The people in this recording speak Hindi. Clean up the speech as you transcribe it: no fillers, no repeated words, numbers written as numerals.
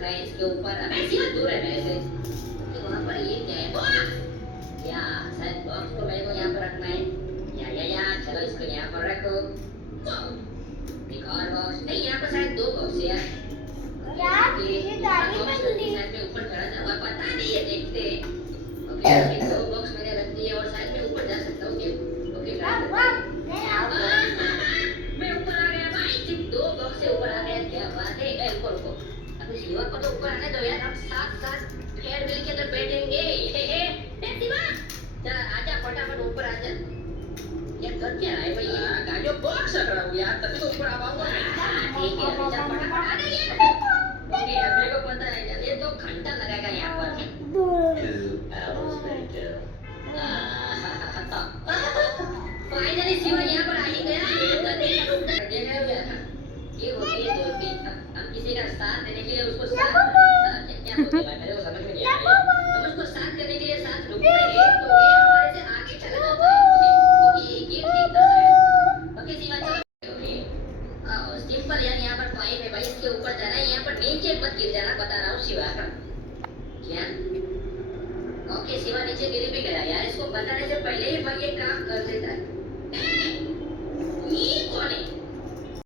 रखना है इसके ऊपर। अब ऐसी बात दूर है मेरे से। तो वहाँ पर ये क्या है बॉक्स? या शायद बॉक्स को मेरे को यहाँ पर रखना है। या चलो इसको यहाँ पर रखो। एक और बॉक्स नहीं, यहाँ पर शायद 2 बॉक्स है यार। यार ये गाड़ी बॉक्स बंद की साइड में ऊपर चढ़ा जाऊंगा, पता नहीं है, देखते हैं। ओके 2 बॉक्स मैंने रख दिए और शायद मैं ऊपर जा सकता हूँ। ओके मैं ऊपर आ गया भाई, सिर्फ 2 बॉक्स से ऊपर आ गया। क्या बात है। ए रुको, अभी शिवा को तो ऊपर आने दो यार, हम साथ साथ फेयर व्हील के अंदर बैठेंगे। ए शिवा चल आजा, फटाफट ऊपर आजा। ये कर क्या रहा है भैया? गाड़ियों बॉक्स रख रहा हूँ यार, तभी तो ऊपर आ पाऊंगा। ठीक है अभी चल फटाफट आ जा यार। ओके यार मेरे को पता है यार, ये 2 घंटा लगेगा यहाँ पर। 2 hours later. फाइनली शिवा यहाँ पर आ ही गया। देख रहे हो यार, ये होती है दोस्ती। हम किसी का साथ देने के लिए उसको साथ क्या होता है मेरे को समझ में नहीं आ रहा है। हम उसको साथ करने के लिए साथ रुकते हैं तो ये हमारे से आगे चला जाता है। ओके ये गेम देखता है। ओके शिवा चलो। ओके सिंपल यार, यहाँ पर पाइप है भाई, इसके ऊपर जाना है। यहाँ पर नीचे मत गिर जाना, बता रहा हूँ शिवा। क्या? ओके शिवा नीचे गिर भी गया यार, इसको बताने से पहले ही भाई ये काम कर लेता है। ये कौन है?